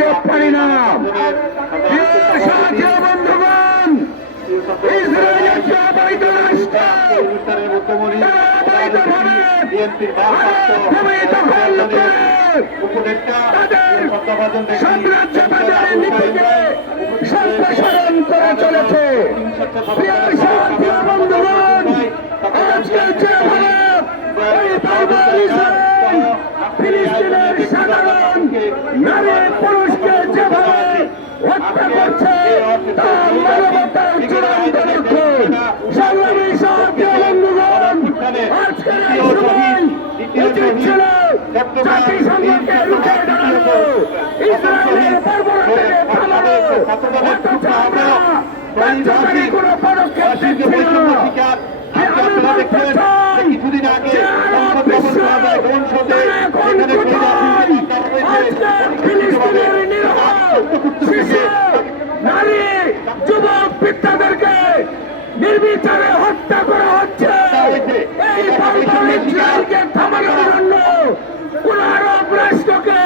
দেখতে পারি না। বন্ধুগণ, ইসরায়েলের যে অবৈধ রাষ্ট্র ভূমি দখল করে তাদের সাম্রাজ্যবাদের নীতিকে সম্প্রসারণ করে চলেছে। প্রিয় সাথী বন্ধুগণ, আজকে যেভাবে ফিলিস্তিনের সাধারণ নারী পুরুষকে যেভাবে হত্যা করছে তা মানবতার চূড়ান্ত লক্ষণ। সংগ্রামী সাথী বন্ধুগণ, আজকের এই সময় উচিত ছিল জাতিসংঘকে রুখে দাঁড়ানো, ইসরায়েলের বর্বরতাকে থামানো, অথচ আমরা কার্যকরী কোনো পদক্ষেপ দিচ্ছি না। আমি বলতে চাই যে আরব বিশ্ব তারা এখন কোথায়? আজকে ফিলিস্তিনের নিরীহ শিশু, নারী, যুবক বৃদ্ধাদেরকে নির্বিচারে হত্যা করা হচ্ছে। এই বর্বর ইসরায়েলকে থামানোর জন্য কোন আরব রাষ্ট্রকে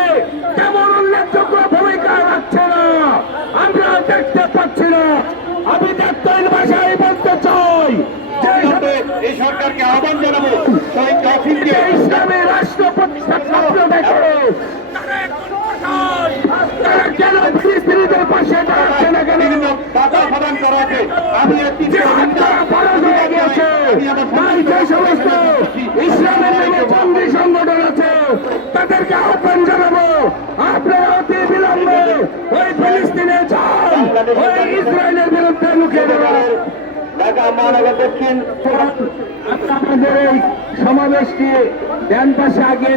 তেমন উল্লেখযোগ্য ভূমিকা রাখছে না, আমরা দেখতে পাচ্ছি না। আমি দেখতেন ভাষায় বলতে চাই যে এই সরকারকে আহ্বান জানাবো ইসলামী রাষ্ট্র প্রতিষ্ঠার স্বপ্ন দেখে তারা কেন ফিলিস্তিনিদের পাশে দাঁড়াচ্ছে না? কেন বাধা প্রদান করা আছে? আমি একটি সমস্ত ইসলামের নামে জঙ্গি সংগঠন আছে তাদেরকে আহ্বান জানাবো, আপনারা অতি বিলম্বে ওই ফিলিস্তিনে যান, ওই ইসরায়েলের বিরুদ্ধে মুখে দেবেন। দক্ষিণ আপনাদের এই সমাবেশটি ডান পাশে আগিয়ে